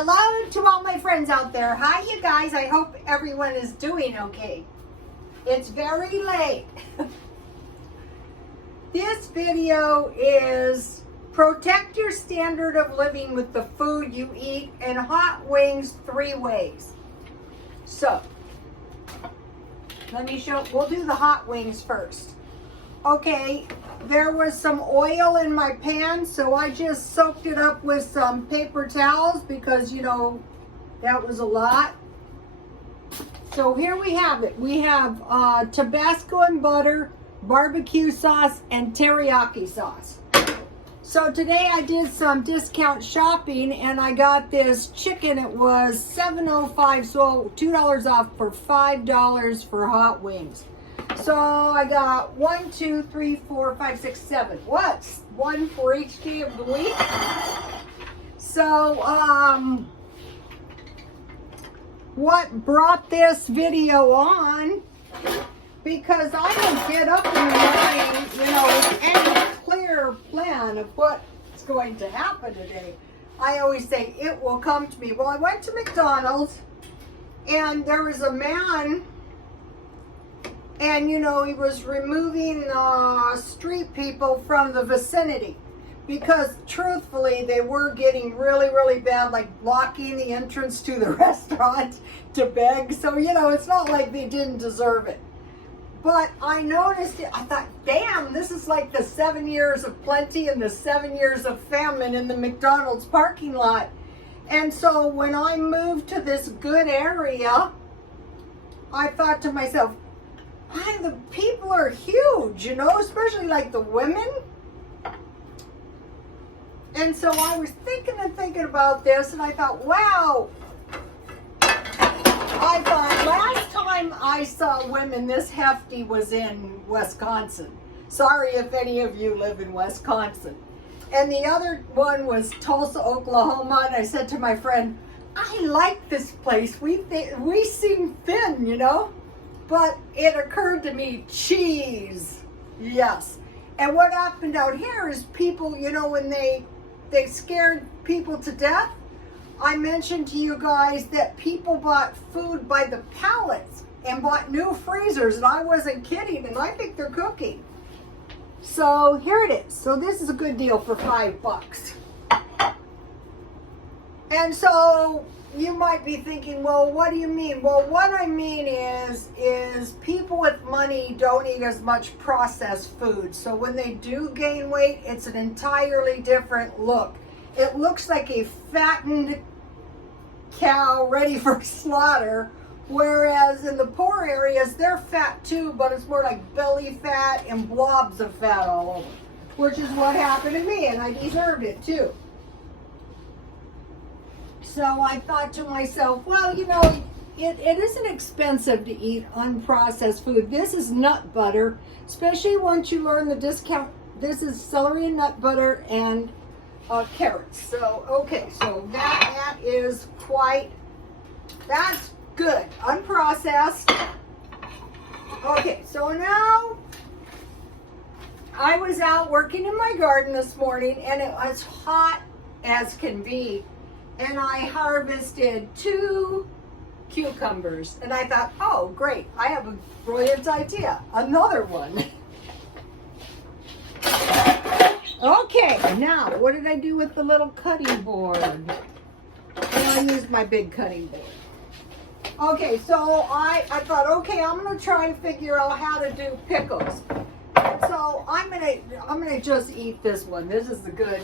Hello to all my friends out there. Hi, you guys. I hope everyone is doing okay. It's very late. This video is protect your standard of living with the food you eat and hot wings 3 ways. So, let me show, we'll do the hot wings first. Okay, there was some oil in my pan, so I just soaked it up with some paper towels because, you know, that was a lot. So here we have it. We have Tabasco and butter, barbecue sauce, and teriyaki sauce. So today I did some discount shopping and I got this chicken. It was $7.05, so $2 off for $5 for hot wings. So I got 1, 2, 3, 4, 5, 6, 7. What? One for each day of the week. So what brought this video on? Because I don't get up in the morning, you know, with any clear plan of what's going to happen today. I always say it will come to me. Well, I went to McDonald's and there was a man. And, you know, he was removing street people from the vicinity because, truthfully, they were getting really, really bad, like blocking the entrance to the restaurant to beg. So, you know, it's not like they didn't deserve it. But I noticed it. I thought, damn, this is like the 7 years of plenty and the 7 years of famine in the McDonald's parking lot. And so when I moved to this good area, I thought to myself, hi, the people are huge, you know, especially like the women. And so I was thinking and thinking about this, and I thought, wow. I thought last time I saw women this hefty was in Wisconsin. Sorry if any of you live in Wisconsin. And the other one was Tulsa, Oklahoma, and I said to my friend, I like this place. We seem thin, you know. But it occurred to me, cheese, yes. And what happened out here is people, you know, when they scared people to death, I mentioned to you guys that people bought food by the pallets and bought new freezers, and I wasn't kidding, and I think they're cooking. So here it is. So this is a good deal for $5. And so you might be thinking, well, what do you mean? Well, what I mean is people with money don't eat as much processed food. So when they do gain weight, it's an entirely different look. It looks like a fattened cow ready for slaughter, whereas in the poor areas, they're fat too, but it's more like belly fat and blobs of fat all over, which is what happened to me, and I deserved it too. So I thought to myself, well, you know, it isn't expensive to eat unprocessed food. This is nut butter, especially once you learn the discount. This is celery and nut butter and carrots. So, okay, so that is that's good. Unprocessed. Okay, so now I was out working in my garden this morning and it was hot as can be. And I harvested 2 cucumbers. And I thought, oh, great, I have a brilliant idea. Another one. Okay, now, what did I do with the little cutting board? And I used my big cutting board. Okay, so I thought, okay, I'm going to try and figure out how to do pickles. So I'm gonna just eat this one. This is a good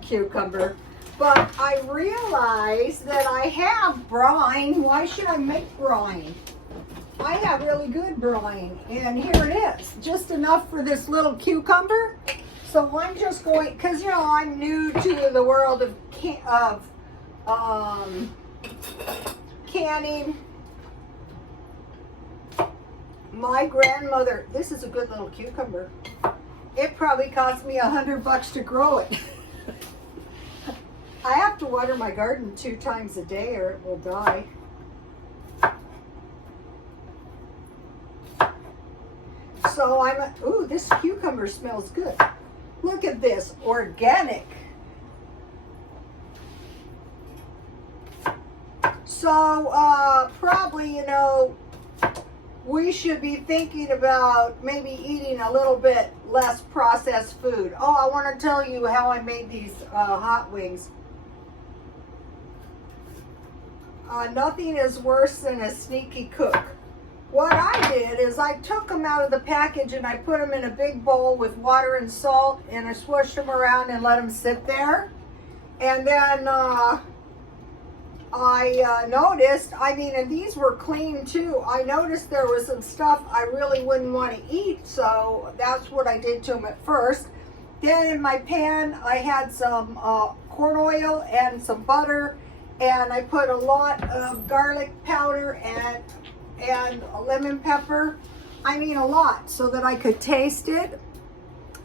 cucumber. But I realized that I have brine. Why should I make brine? I have really good brine. And here it is. Just enough for this little cucumber. So I'm just going, because, you know, I'm new to the world of canning. My grandmother, this is a good little cucumber. It probably cost me $100 to grow it. I have to water my garden 2 times a day or it will die. So ooh, this cucumber smells good. Look at this, organic. So probably, you know, we should be thinking about maybe eating a little bit less processed food. Oh, I want to tell you how I made these hot wings. Nothing is worse than a sneaky cook. What I did is I took them out of the package and I put them in a big bowl with water and salt, and I swished them around and let them sit there. And then I noticed, I mean, and these were clean too. I noticed there was some stuff I really wouldn't want to eat, so that's what I did to them at first. Then in my pan, I had some corn oil and some butter, and I put a lot of garlic powder and lemon pepper. I mean a lot, so that I could taste it.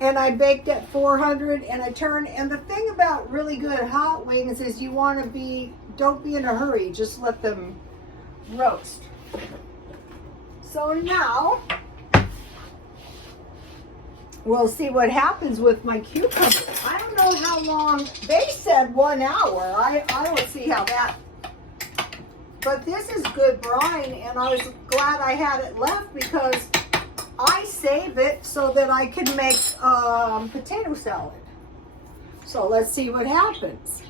And I baked at 400, and I turned. And the thing about really good hot wings is you want to don't be in a hurry, just let them roast. So now we'll see what happens with my cucumber. I don't know how long, they said 1 hour. I don't see how that, but this is good brine, and I was glad I had it left because I save it so that I can make potato salad. So let's see what happens.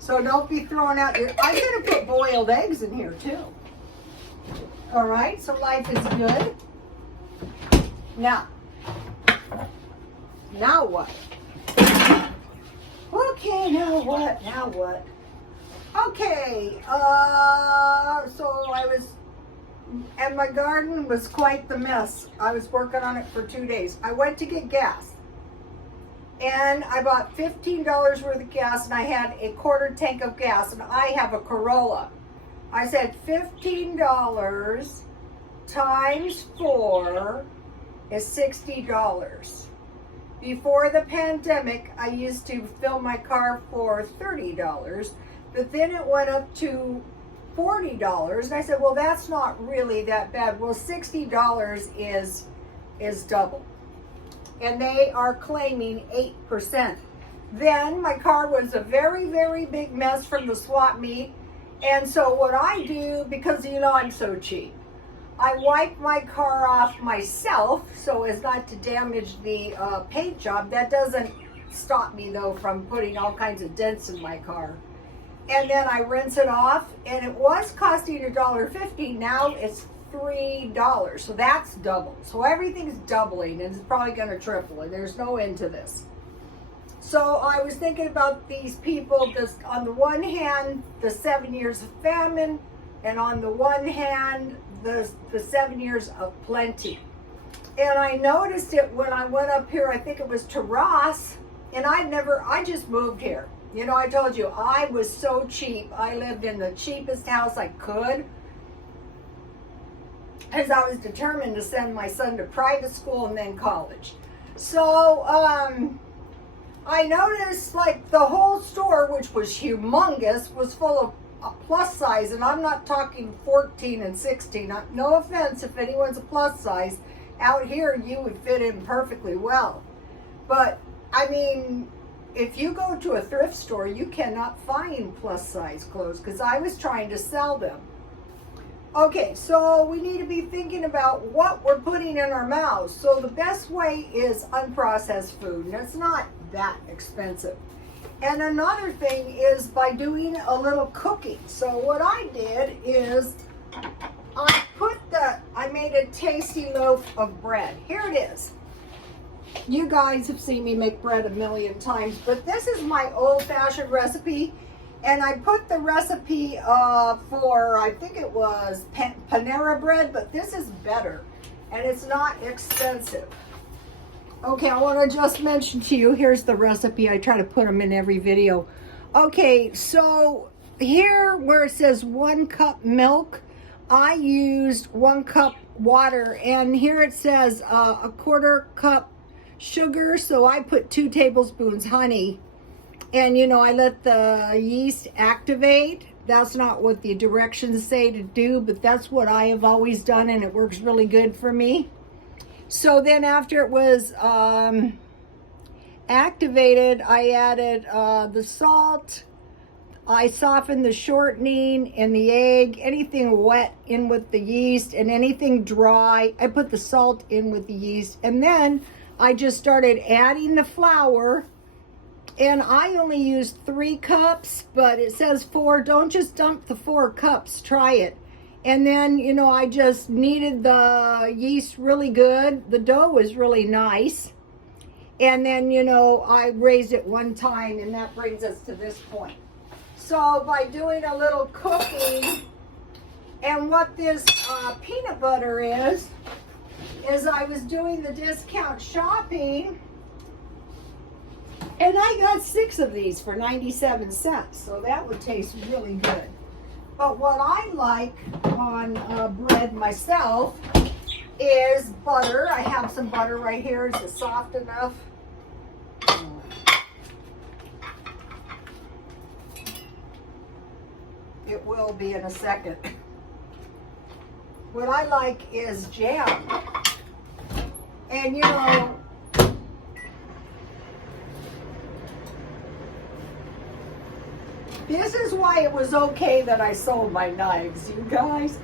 So don't be throwing out your, I'm gonna put boiled eggs in here too. All right, so life is good. Now what? Okay, now what? Okay, and my garden was quite the mess. I was working on it for 2 days. I went to get gas, and I bought $15 worth of gas, and I had a quarter tank of gas, and I have a Corolla. I said $15 times 4 is $60. Before the pandemic, I used to fill my car for $30, but then it went up to $40, and I said, well, that's not really that bad. Well, $60 is double, and they are claiming 8%. Then my car was a very, very big mess from the swap meet, and so what I do, because you know I'm so cheap, I wipe my car off myself so as not to damage the paint job. That doesn't stop me though from putting all kinds of dents in my car. And then I rinse it off, and it was costing $1.50. Now it's $3. So that's double. So everything's doubling, and it's probably going to triple, and there's no end to this. So I was thinking about these people, just on the one hand, the 7 years of famine, and on the one hand, the 7 years of plenty. And I noticed it when I went up here, I think it was to Ross, and I just moved here. You know, I told you, I was so cheap. I lived in the cheapest house I could, because I was determined to send my son to private school and then college. So, I noticed like the whole store, which was humongous, was full of a plus size, and I'm not talking 14 and 16. No offense if anyone's a plus size. Out here, you would fit in perfectly well. But, I mean, if you go to a thrift store, you cannot find plus size clothes, because I was trying to sell them. Okay, so we need to be thinking about what we're putting in our mouths. So the best way is unprocessed food, and it's not that expensive. And another thing is by doing a little cooking. So what I did is I made a tasty loaf of bread. Here it is. You guys have seen me make bread a million times, but this is my old-fashioned recipe. And I put the recipe for, I think it was Panera bread, but this is better, and it's not expensive. Okay, I want to just mention to you, here's the recipe. I try to put them in every video. Okay, so here where it says 1 cup milk, I used 1 cup water, and here it says a 1/4 cup sugar, so I put 2 tablespoons honey. And you know, I let the yeast activate. That's not what the directions say to do, but that's what I have always done, and it works really good for me. So then after it was activated, I added the salt, I soften the shortening and the egg, anything wet in with the yeast, and anything dry, I put the salt in with the yeast. And then I just started adding the flour, and I only used 3 cups, but it says 4. Don't just dump the 4 cups, try it. And then, you know, I just kneaded the yeast really good. The dough was really nice. And then, you know, I raised it 1 time, and that brings us to this point. So by doing a little cooking, and what this peanut butter is I was doing the discount shopping, and I got 6 of these for 97 cents. So that would taste really good. But what I like on bread myself is butter. I have some butter right here. Is it soft enough? It will be in a second. What I like is jam. And you know, this is why it was okay that I sold my knives, you guys.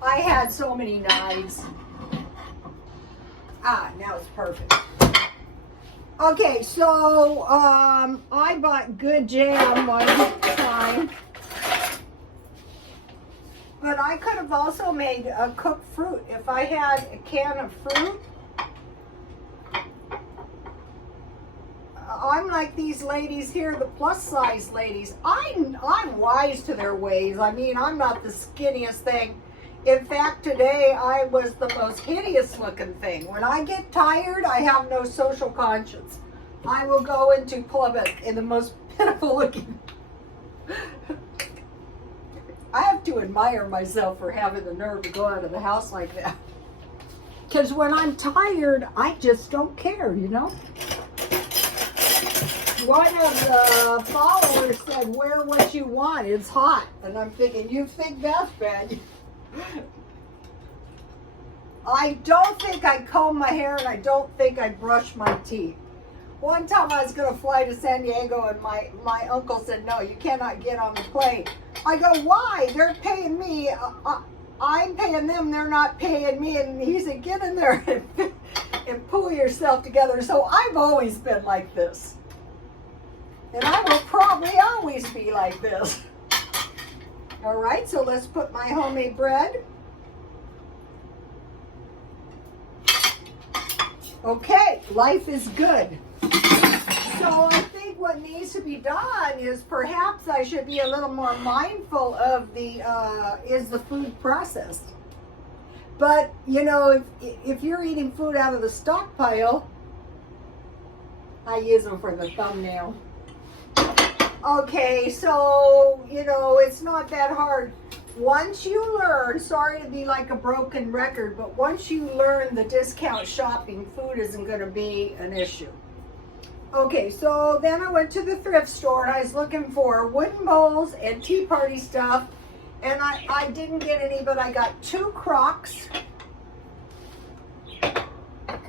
I had so many knives. Now it's perfect. Okay, so I bought good jam one time, but I could have also made a cooked fruit. If I had a can of fruit, I'm like these ladies here, the plus size ladies. I'm wise to their ways. I mean, I'm not the skinniest thing. In fact, today I was the most hideous looking thing. When I get tired, I have no social conscience. I will go into Club It in the most pitiful looking. I have to admire myself for having the nerve to go out of the house like that. Because when I'm tired, I just don't care, you know? One of the followers said, wear what you want, it's hot. And I'm thinking, you think that's bad? I don't think I comb my hair, and I don't think I brush my teeth. One time I was going to fly to San Diego, and my uncle said, no, you cannot get on the plane. I go, why? They're paying me. I'm paying them. They're not paying me. And he said, get in there and pull yourself together. So I've always been like this. And I will probably always be like this. All right, so let's put my homemade bread. Okay, life is good. So I think what needs to be done is perhaps I should be a little more mindful of the, is the food processed? But, you know, if you're eating food out of the stockpile, I use them for the thumbnail. Okay, so, you know, it's not that hard. Once you learn, sorry to be like a broken record, but once you learn the discount shopping, food isn't going to be an issue. Okay, so then I went to the thrift store and I was looking for wooden bowls and tea party stuff, and I didn't get any, but I got 2 Crocs.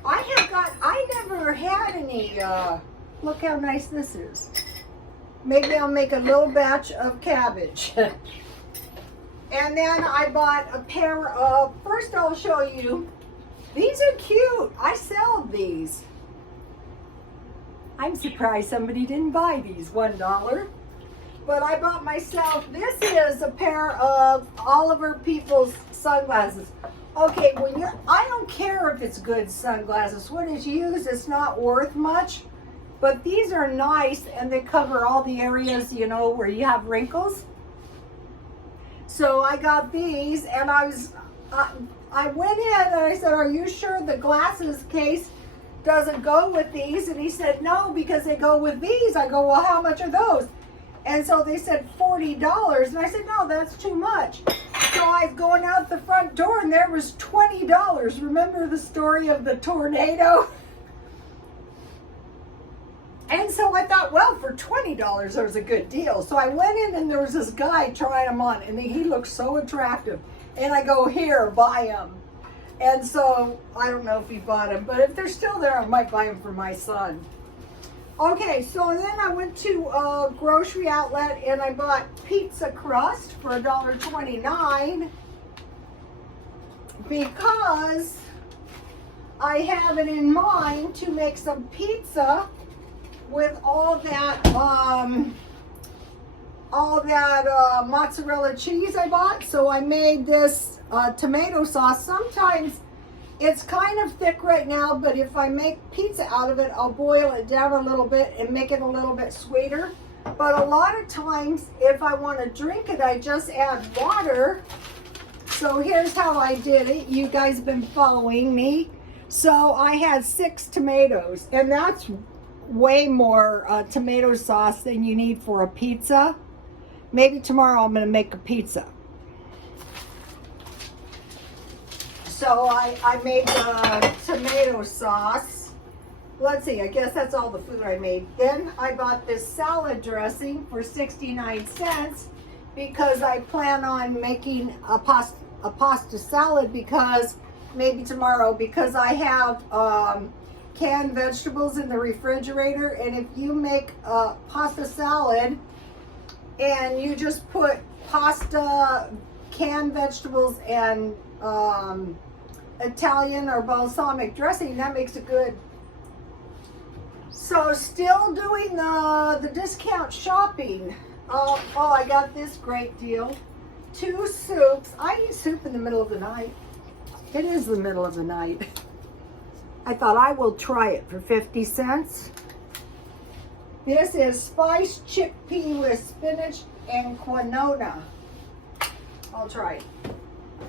I never had any, look how nice this is. Maybe I'll make a little batch of cabbage. And then I bought a pair of, first I'll show you, these are cute. I sell these. I'm surprised somebody didn't buy these, $1. But I bought myself, this is a pair of Oliver People's sunglasses. Okay, I don't care if it's good sunglasses. When it's used, it's not worth much. But these are nice, and they cover all the areas, you know, where you have wrinkles. So I got these, and I went in and I said, are you sure the glasses case doesn't go with these? And he said, no, because they go with these. I go, well, how much are those? And so they said $40. And I said, no, that's too much. So I was going out the front door, and there was $20. Remember the story of the tornado? And so I thought, well, for $20, there was a good deal. So I went in, and there was this guy trying them on, and he looked so attractive. And I go, here, buy them. And so I don't know if he bought them, but if they're still there, I might buy them for my son. Okay, so then I went to a grocery outlet and I bought pizza crust for $1.29 because I have it in mind to make some pizza with all that mozzarella cheese I bought. So I made this tomato sauce. Sometimes it's kind of thick right now, but if I make pizza out of it, I'll boil it down a little bit and make it a little bit sweeter. But a lot of times, if I want to drink it, I just add water. So here's how I did it. You guys have been following me. So I had 6 tomatoes, and that's way more tomato sauce than you need for a pizza. Maybe tomorrow I'm going to make a pizza. So I made the tomato sauce. Let's see, I guess that's all the food I made. Then I bought this salad dressing for 69 cents because I plan on making a pasta salad because maybe tomorrow, because I have canned vegetables in the refrigerator, and if you make a pasta salad and you just put pasta, canned vegetables, and Italian or balsamic dressing, that makes it good. So still doing the discount shopping. Oh, I got this great deal. 2 soups. I eat soup in the middle of the night. It is the middle of the night. I thought I will try it for 50 cents. This is spiced chickpea with spinach and quinoa. I'll try it.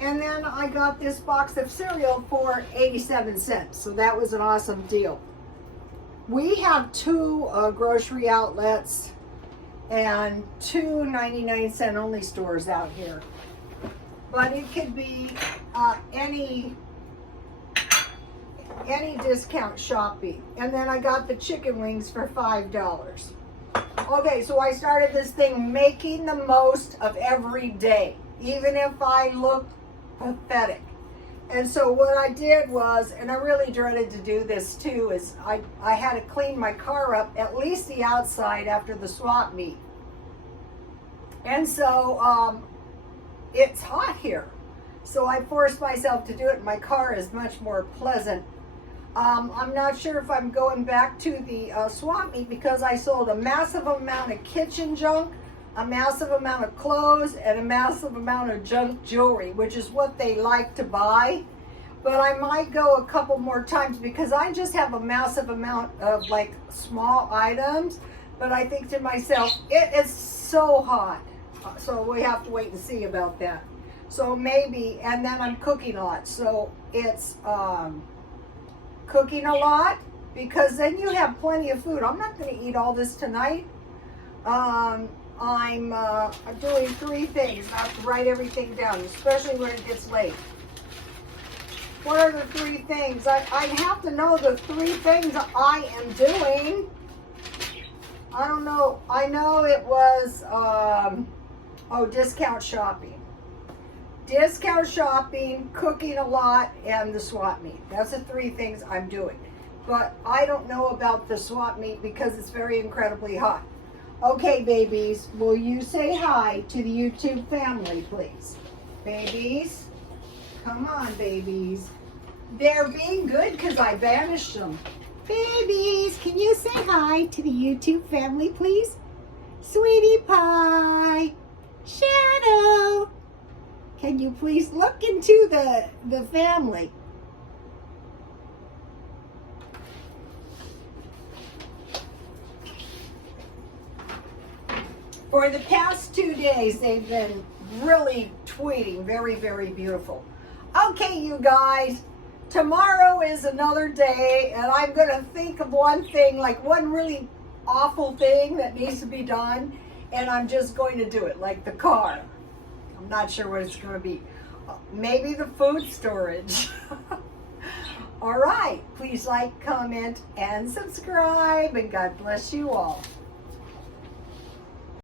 And then I got this box of cereal for 87 cents. So that was an awesome deal. We have 2 grocery outlets and 2 99-cent only stores out here. But it could be any discount shopping. And then I got the chicken wings for $5. Okay, so I started this thing making the most of every day, even if I look pathetic. And so what I did was, and I really dreaded to do this too, is I had to clean my car up, at least the outside, after the swap meet. And so it's hot here. So I forced myself to do it. My car is much more pleasant. I'm not sure if I'm going back to the swap meet because I sold a massive amount of kitchen junk, a massive amount of clothes, and a massive amount of junk jewelry, which is what they like to buy. But I might go a couple more times because I just have a massive amount of like small items. But I think to myself, it is so hot. So we have to wait and see about that. So maybe, and then I'm cooking a lot. So it's cooking a lot because then you have plenty of food. I'm not going to eat all this tonight. I'm doing 3 things. I have to write everything down, especially when it gets late. What are the 3 things? I have to know the 3 things I am doing. I don't know. I know it was, discount shopping. Discount shopping, cooking a lot, and the swap meet. That's the 3 things I'm doing. But I don't know about the swap meet because it's very incredibly hot. Okay, babies, will you say hi to the YouTube family, please? Babies, come on, babies. They're being good because I banished them. Babies, can you say hi to the YouTube family, please? Sweetie Pie, Shadow, can you please look into the family? For the past 2 days, they've been really tweeting very, very beautiful. Okay, you guys, tomorrow is another day, and I'm going to think of one thing, like one really awful thing that needs to be done, and I'm just going to do it, like the car. I'm not sure what it's going to be. Maybe the food storage. All right, please like, comment, and subscribe, and God bless you all.